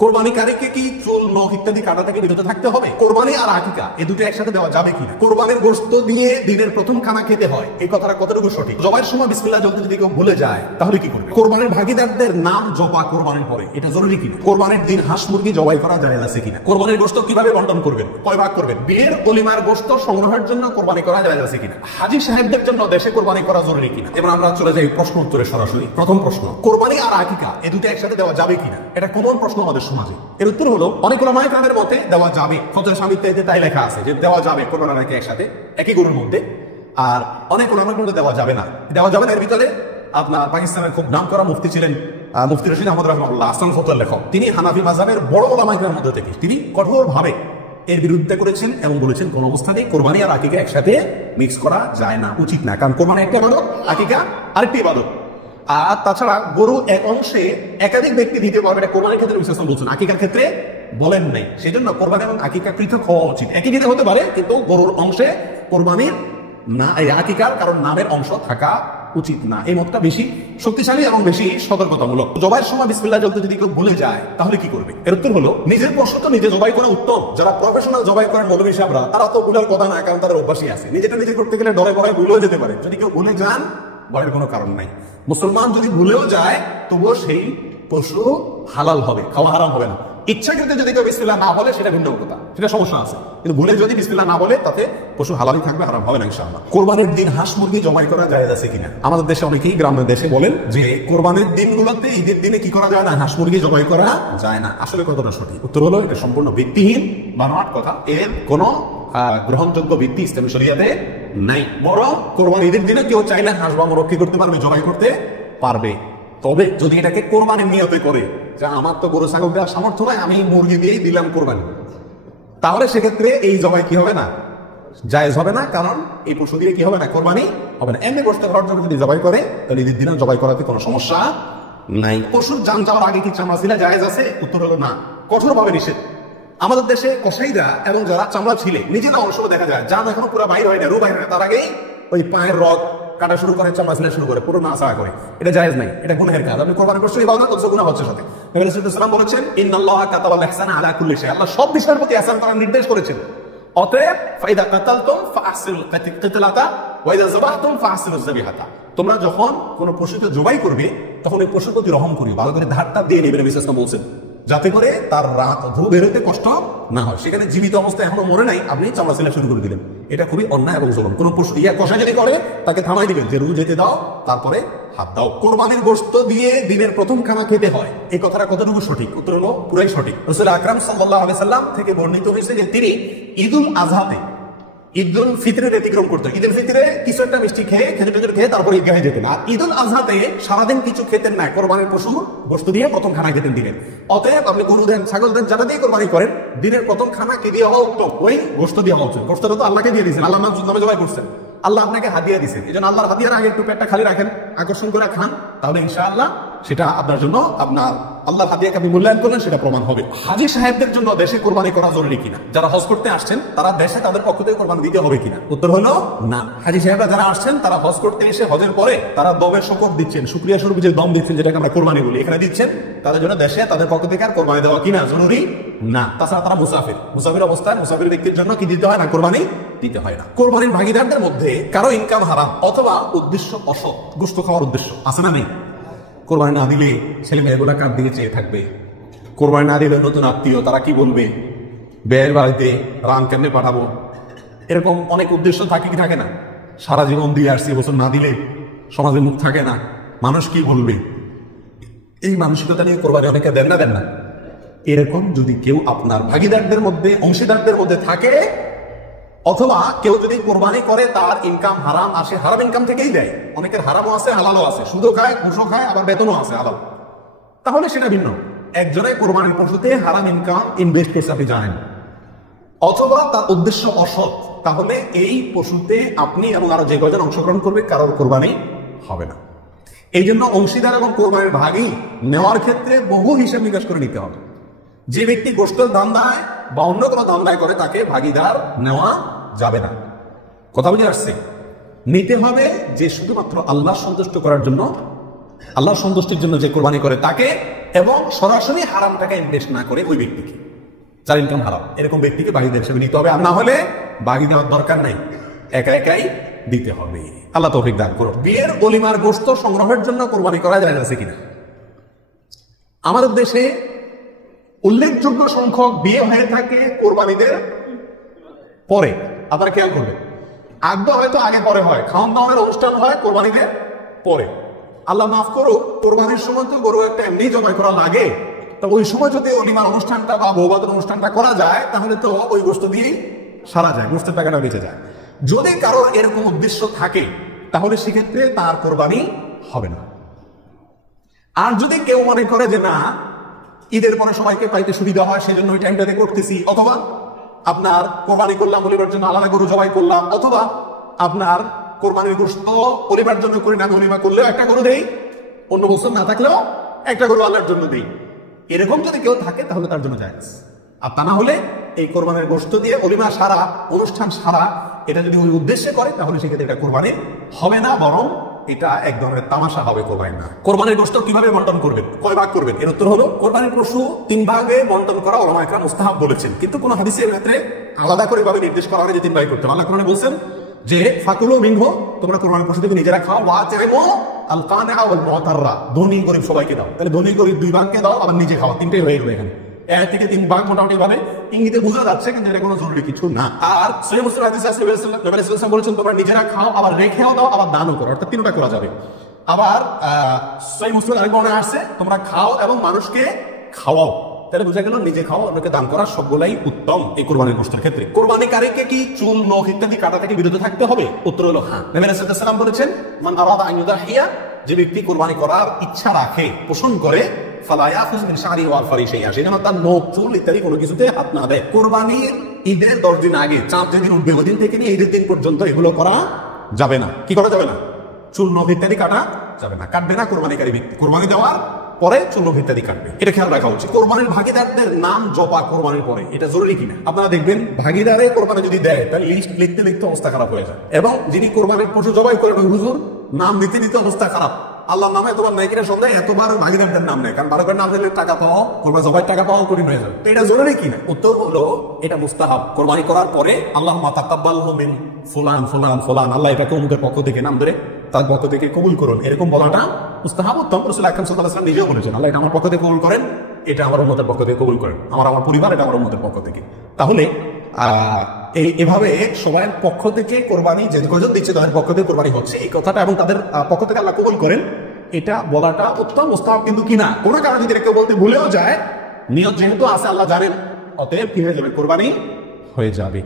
কোরবানিকারীকে কি চুল, নখ ইত্যাদি কাটা থেকে বিরত থাকতে হবে? কোরবানি আর আকিকা এই দুটো একসাথে দেওয়া যাবে কিনা? কোরবানির গোশত দিয়ে দিনের প্রথম খানা খেতে হয়, এই কথাটা কতটুকু সঠিক? জবাইয়ের সময় বিসমিল্লাহ বলতে যদি কেউ ভুলে যায় তাহলে কি করবে? কোরবানির ভাগীদারদের নাম জপা কোরবানির পরে এটা জরুরি কিনা? কোরবানির দিন হাঁস মুরগি জবাই করা জায়েজ আছে কিনা? কোরবানির গোশত কিভাবে বন্টন করবেন, কয় ভাগ করবেন? বিয়ের অলিমার গোশত সংগ্রহের জন্য কোরবানি করা জায়েজ আছে কিনা? হাজী সাহেবদের জন্য দেশে কোরবানি করা জরুরি কিনা? এবার আমরা চলে যাই প্রশ্ন উত্তরে সরাসরি। প্রথম প্রশ্ন, কোরবানি আর আকিকা এই দুটো একসাথে দেওয়া যাবে কিনা? এটা কমন প্রশ্ন আমাদের সমাজে। এর উত্তর হলো অনেক ওলামায়ে কেরামের মতে দেওয়া যাবে। ফতোয়া শামিতে তাই লেখা আছে যে দেওয়া যাবে কোরবানি আর আকিকা একসাথে একই গরুর মধ্যে। আর অনেক ওলামার মধ্যে দেওয়া যাবে না। দেওয়া যাবে না এর ভিতরে আপনার পাকিস্তানের খুব নামকরা মুফতি ছিলেন মুফতি রশিদ আহমদ রাহমাহুল্লাহ, আহসানুল ফতোয়ার লেখক। তিনি হানাফি মাযহাবের বড় ওলামায়ে কেরামের মধ্যে থেকে তিনি কঠোরভাবে এর বিরুদ্ধে করেছেন এবং বলেছেন কোন অবস্থাতেই কোরবানি আর আকিকা একসাথে মিক্স করা যায় না, উচিত না। কারণ কোরবানি একটা ইবাদত, আকিকা আরেকটি ইবাদত। আর তাছাড়া গরু এক অংশে একাধিক ব্যক্তি দিতে পারবে, এটা কোরবানির ক্ষেত্রে বিশ্লেষণ বলছেন, আকিকার ক্ষেত্রে বলেন নাই। সেই জন্য কোরবানি এবং আকিকা পৃথক হওয়া উচিত। একই দিনে হতে পারে কিন্তু গরুর অংশে কোরবানির না আকিকার কারণ নামের অংশ থাকা উচিত না। এই মতটা বেশি শক্তিশালী এবং বেশি সতর্কতামূলক। জবাইয়ের সময় বিসমিল্লাহ বলতে যদি কেউ ভুলে যায় তাহলে কি করবে? এর উত্তর হলো নিজের পশু তো নিজে জবাই করা উত্তম। যারা প্রফেশনাল জবাই করেন মৌলভী সাহেবরা তারা তো ভুলের কথা না, কারণ তাদের অভ্যাসই আছে। নিজেটা নিজে করতে গেলে ডরে ভয়ে ভুলেও যেতে পারে। যদি কেউ ভুলে যান ভয়ের কোনো কারণ নাই। মুসলমান যদি ভুলেও যায় তবুও সেই পশু হালাল হবে, খাওয়া হারাম হবে না। ইচ্ছাকৃত যদি কেউ বিসমিল্লাহ না বলে সেটা ভিন্ন কথা, সেটা সমস্যা আছে। কিন্তু ভুলে যদি বিসমিল্লাহ না বলে তাতে পশু হালালই থাকবে, হারাম হবে না ইনশাআল্লাহ। কোরবানির দিন হাঁস মুরগি জবাই করা জায়েজ আছে কিনা? আমাদের দেশে অনেকেই গ্রামের দেশে বলেন যে কোরবানির দিনগুলোতে, ঈদের দিনে কি করা যায় না, হাঁস মুরগি জবাই করা যায় না। আসলে কতটা সঠিক? উত্তর হলো এটা সম্পূর্ণ ভিত্তিহীন বানোয়াট কথা। এর কোনো গ্রহণযোগ্য ভিত্তি ইসলামী শরীয়তে নাই। বরং কোরবানি ঈদের দিনে কেউ চাইলে হাঁস বা মুরগি করতে পারবে, জবাই করতে পারবে। তবে যদি এটাকে কোরবানির নিয়তে করে যে আমার তো গরু ছাগল দেওয়ার সামর্থ্য নাই, আমি মুরগি দিয়েই দিলাম কোরবানি, তাহলে সেক্ষেত্রে এই জবাই কি হবে না, জায়েজ হবে না। কারণ এই পশু দিয়ে কি হবে না, কোরবানি হবে না। এমনি গোশত খাওয়ার জন্য যদি জবাই করে তাহলে ঈদের দিনে জবাই করাতে কোনো সমস্যা নাই। পশুর জান যাওয়ার আগে কি চামড়া ছিলা জায়েজ আছে? উত্তর হলো না, কঠোরভাবে নিষেধ। আমাদের দেশে কসাইরা এবং যারা চামড়া ছিলে নিজেরা অংশ দেখা যায় জান এখনো পুরো বাইর হয় না, রু বাইর হয়, তার আগেই ওই পায়ের রগ কাটা শুরু করে, চামড়া ছিলা শুরু করে, পুরো নাসা করে। এটা জায়েজ নাই, এটা গুনাহের কাজ। আপনি কোরবানি করছেন ইবাদত করছেন, গুনাহ হচ্ছে সাথে। নবী রাসূলুল্লাহ সাল্লাল্লাহু আলাইহি ওয়াসাল্লাম বলেছেন ইন্নাল্লাহা কাতাবাল ইহসানা আলা কুল্লি শাই, আল্লাহ সব বিষয়ের প্রতি ইহসান করার নির্দেশ করেছেন। অতএব ফাইদা কাতালতুম ফাহসিনুল কিতলাতা ওয়া ইযা যাবাহতুম ফাহসিনুজ যাবিহাতা, তোমরা যখন কোনো পশুকে জবাই করবে তখন এই পশুর প্রতি রহম করি, ভালো করে ধারটা দিয়ে নেবে। নবী সাল্লাল্লাহু আলাইহি ওয়াসাল্লাম বলেছেন যাতে করে তার রাত ধু বেরোতে কষ্ট না হয়। সেখানে জীবিত অবস্থায় এখনো মরে নাই, আপনি চামড়া ছিলা শুরু করে দিলেন, এটা খুবই অন্যায় এবং জুলুম। কোনো পশু কষা যদি করে তাকে থামাই দিবেন যে রু যেতে দাও, তারপরে হাত দাও। কোরবানির গোশত দিয়ে দিনের প্রথম খানা খেতে হয়, এই কথাটা কতটুকু সঠিক? উত্তর হলো পুরাই সঠিক। রাসূল আকরাম সাল্লাল্লাহু আলাইহি সাল্লাম থেকে বর্ণিত হয়েছে যে তিনি ঈদুল আজহাতে, ঈদুল ফিতরের ব্যতিক্রম করতেন। ঈদুল ফিতরে কিছু একটা মিষ্টি খেয়ে, খেজুর খেয়ে তারপর ঈদগাহে যেতেন। আর ঈদুল আজহাতে সারাদিন কিছু খেতেন না, কোরবানির পশু গোশত দিয়ে প্রথম খানা খেতেন দিনের। অতএব আপনি গরু দেন, ছাগল দেন, যারা দিয়ে কোরবানি করেন, দিনের প্রথম খানা কে দিয়ে হওয়া উত্তম? ওই গোশত দিয়ে হওয়া উচিত। গোশতটা তো আল্লাহকে দিয়ে দিয়েছেন, আল্লাহ নামে জবাই করছেন, আল্লাহ আপনাকে হাদিয়া দিয়েছেন। এই জন্য আল্লাহর হাদিয়ার আগে একটু পেটটা খালি রাখেন, আকর্ষণ করে খান, তাহলে ইনশাআল্লাহ সেটা আপনার জন্য, আপনার আল্লাহর হাদিয়াকে আপনি মূল্যায়ন করলেন, সেটা প্রমাণ হবে। হাজী সাহেবদের জন্য দেশে কোরবানি করা জরুরি কিনা? যারা হজ করতে আসছেন তারা দেশে তাদের পক্ষ থেকে কোরবানি দিতে হবে কিনা? উত্তর হলো না। হাজী সাহেবরা যারা আসছেন তারা হজ করতে এসে হজের পরে তারা দমের শকর দিচ্ছেন, শুকরিয়া স্বরূপ যে দম দিচ্ছেন, যেটাকে আমরা কোরবানি বলি, এখানে দিচ্ছেন, তাদের জন্য দেশে তাদের পক্ষ থেকে আর কোরবানি দেওয়া কিনা জরুরি না। তাছাড়া তারা মুসাফির অবস্থায় মুসাফির ব্যক্তির জন্য কি দিতে হয় না, কোরবানি দিতে হয় না। কোরবানির ভাগীদারদের মধ্যে কারো ইনকাম হারাম অথবা উদ্দেশ্য অসৎ, গোশত খাওয়ার উদ্দেশ্য আছে না নেই? কোরবানি না দিলে ছেলে মেয়েগুলা কার দিকে চেয়ে থাকবে? কোরবানি না দিলে নতুন আত্মীয় তারা কি বলবে? ব্যয়ের বাড়িতে রান কেমনে পাঠাবো? এরকম অনেক উদ্দেশ্য থাকে কি থাকে না? সারা জীবন দিয়ে আসছি, বছর না দিলে সমাজে মুখ থাকে না, মানুষ কি বলবে? এই মানসিকতা নিয়ে কোরবানি অনেকে দেন না। এরকম যদি কেউ আপনার ভাগীদারদের মধ্যে, অংশীদারদের মধ্যে থাকে, অথবা কেউ যদি কোরবানি করে তার ইনকাম হারাম আসে, হারাম ইনকাম থেকেই দেয়, অনেকের হারামও আছে হালালও আছে, সুদও খায়, ঘুষও খায়, আবার বেতনও আছে হালাল, তাহলে সেটা ভিন্ন। একজনের কোরবানির পশুতে হারাম ইনকাম ইনভেস্ট করছে আপনি জানেন, অথবা তার উদ্দেশ্য অসৎ, তাহলে এই পশুতে আপনি এবং আরো যে কয়জন অংশগ্রহণ করবে কারোর কোরবানি হবে না। এই জন্য অংশীদার এবং কোরবানির ভাগই নেওয়ার ক্ষেত্রে বহু হিসাব নিকাশ করে নিতে হবে। যে ব্যক্তি গোশতের ধান্দায় বা অন্য কোনো ধান্দায় করে তাকে ভাগীদার নেওয়া যাবে না। কথা বুঝে আসছে? নিতে হবে যে শুধুমাত্র আল্লাহ সন্তুষ্ট করার জন্য, আল্লাহর সন্তুষ্টির জন্য যে কোরবানি করে তাকে, এবং সরাসরি হারাম টাকা ইনভেস্ট না করে ওই ব্যক্তিকে, যার ইনকাম হারাম, এরকম ব্যক্তিকে ভাগিদার হিসেবে নিতে হবে। আর না হলে ভাগি দেওয়ার দরকার নাই, একা একাই দিতে হবে। আল্লাহ তৌফিক দান করুন। বিয়ের অলিমার গোশত সংগ্রহের জন্য কোরবানি করা যায় আছে কিনা? আমাদের দেশে উল্লেখযোগ্য সংখ্যক বিয়ে হয়ে থাকে কোরবানিদের পরে। আপনারা খেয়াল করবেন, আগে হয়তো আগে পরে হয়, খাওয়ান দাওয়ানের অনুষ্ঠান হয় কোরবানিদের পরে। আল্লাহ মাফ করুক, কোরবানির সময় তো গরু একটা এমনি জবাই করা লাগে, তো ওই সময় যদি অলিমার অনুষ্ঠানটা বা বৌবাদের অনুষ্ঠানটা করা যায় তাহলে তো ওই গোশত দিয়েই সারা যায়, গোশতের টাকাটা বেঁচে যায়। যদি কারোর এরকম উদ্দেশ্য থাকে তাহলে সেক্ষেত্রে তার কোরবানি হবে না। আর যদি কেউ মনে করে যে না, ঈদের পরে সবাইকে পাইতে সুবিধা হয় সেজন্য ওই টাইমটাতে করতেছি, অথবা আপনার কোরবানি করলাম পরিবার জন্য আলাদা গরু জবাই করলাম, অথবা আপনার কোরবানির গোশত পরিবার জন্য করি না, অলিমা করলেও একটা গরু দেই, অন্য বছর না থাকলেও একটা গরু আল্লাহর জন্য দেই, এরকম যদি কেউ থাকে তাহলে তার জন্য জায়েজ। আর তা না হলে এই কোরবানির গোশত দিয়ে অলিমা সারা, অনুষ্ঠান সারা, এটা যদি ওই উদ্দেশ্যে করে তাহলে সেক্ষেত্রে এটা কোরবানি হবে না, বরং এটা এক ধরনের তামাশা হবে, কোরবানি না। কোরবানির গোশত কিভাবে বন্টন করবেন, কয় ভাগ করবেন? এর উত্তর হলো কোরবানির পশু 3 ভাগে বন্টন করা উলামা ইকরাম মুস্তাহাব বলেছেন, কিন্তু কোন হাদিসের ক্ষেত্রে আলাদা করে ভাবে নির্দেশ করা হয়নি যে 3 ভাগ করতে হবে। আল্লাহ কোরআনে বলছেন যে ফাকুলু মিনহু, তোমরা কোরবানির পশু থেকে নিজেরা খাও, ওয়া আতিমু আল কানিআ ওয়াল মুতাররা, ধনী গরিব সবাইকে দাও। তাহলে ধনী গরিব 2 ভাগকে দাও, আবার নিজে খাও, 3টাই হয়ে গেল এখানে। 1 থেকে 3 ভাগ মোটামুটি ভাবে ইঙ্গিতে বোঝা যাচ্ছে, কিন্তু এটা কোনো জরুরি কিছু না। আর সহিহ মুসলিম হাদিসে আছে নবী সাল্লাল্লাহু আলাইহি ওয়াসাল্লাম বলেছেন তোমরা নিজেরা খাও, আবার রেখেও দাও, আবার দানও করো, অর্থাৎ 3টা করা যাবে। আবার সহিহ মুসলিম আরেক বর্ণনা আছে তোমরা খাও এবং মানুষকে খাওয়াও। তাহলে বোঝা গেল নিজে খাওয়া, অন্যকে দান করা সবগুলাই উত্তম এই কোরবানির গোশতের ক্ষেত্রে। কোরবানিকারীকে কি চুল, নখ ইত্যাদি কাটা থেকে বিরত থাকতে হবে? উত্তর হলো হ্যাঁ। নবী সাল্লাল্লাহু আলাইহি ওয়াসাল্লাম বলেছেন মান আরাদা আন ইউদাহিয়া, যে ব্যক্তি কোরবানি করার ইচ্ছা রাখে, পোষণ করে, ফালা ইয়াখুয মিন শা'রি ওয়াল ফারি শাইআ, সেজন্য তার নখ, চুল ইত্যাদি কোনো কিছুতে হাত না দেয়। কোরবানির ঈদের 10 দিন আগে, চাঁদ যেদিন উঠবে ওই দিন থেকে নিয়ে ঈদের দিন পর্যন্ত এগুলো করা যাবে না। কি করা যাবে না? চুল, নখ ইত্যাদি কাটা যাবে না, কাটবে না কোরবানিকারী ব্যক্তি। কোরবানি দেওয়ার পরে চুল, নখ ইত্যাদি কাটবে, এটা খেয়াল রাখা উচিত। কোরবানির ভাগীদারদের নাম জপা কোরবানির পরে, এটা জরুরি কিনা? আপনারা দেখবেন ভাগীদারে কোরবানি যদি দেয় তাহলে লিস্ট লিখতে লিখতে অবস্থা খারাপ হয়ে যায়, এবং যিনি কোরবানির পশু জবাই করবেন হুজুর, নাম দিতে দিতে অবস্থা খারাপ। আল্লাহর নামে এতবার নাই কিনা সন্দেহ, এতবার ভাগীদারদের নাম নেই, কারণ 12 করে নাম দিলে টাকা পাওয়া, কোরবানি জবাই টাকা পাওয়া কঠিন হয়ে যাবে। এটা জরুরি কিনা? উত্তর হলো এটা মুস্তাহাব। কোরবানি করার পরে আল্লাহুম্মা তাকাব্বালহু মিন ফুলান ফুলান ফুলান, আল্লাহ এটাকে অমুকের পক্ষ থেকে নাম ধরে তার পক্ষ থেকে কবুল করুন, এরকম বলাটা মুস্তাহাব, উত্তম। রাসূল আকরাম সাল্লাল্লাহু আলাইহি ওয়াসাল্লাম নিজেও বলেছেন আল্লাহ এটা আমার পক্ষ থেকে কবুল করেন, এটা আমার উম্মতের পক্ষ থেকে কবুল করেন, আমার পরিবার, এটা আমার উম্মতের পক্ষ থেকে। তাহলে এভাবে সবাই পক্ষ থেকে কোরবানি, যে কয়জন দিচ্ছে তাদের পক্ষ থেকে কোরবানি হচ্ছে এই কথাটা, এবং তাদের পক্ষ থেকে আল্লাহ কবুল করেন, এটা বলাটা উত্তম, মুস্তাহাব। কিন্তু কিনা কোনো কারণে যদি কেউ বলতে ভুলেও যায়, নিয়ত যেহেতু আছে আল্লাহ জানেন, অতএব কি হয়ে যাবে? কোরবানি হয়ে যাবে।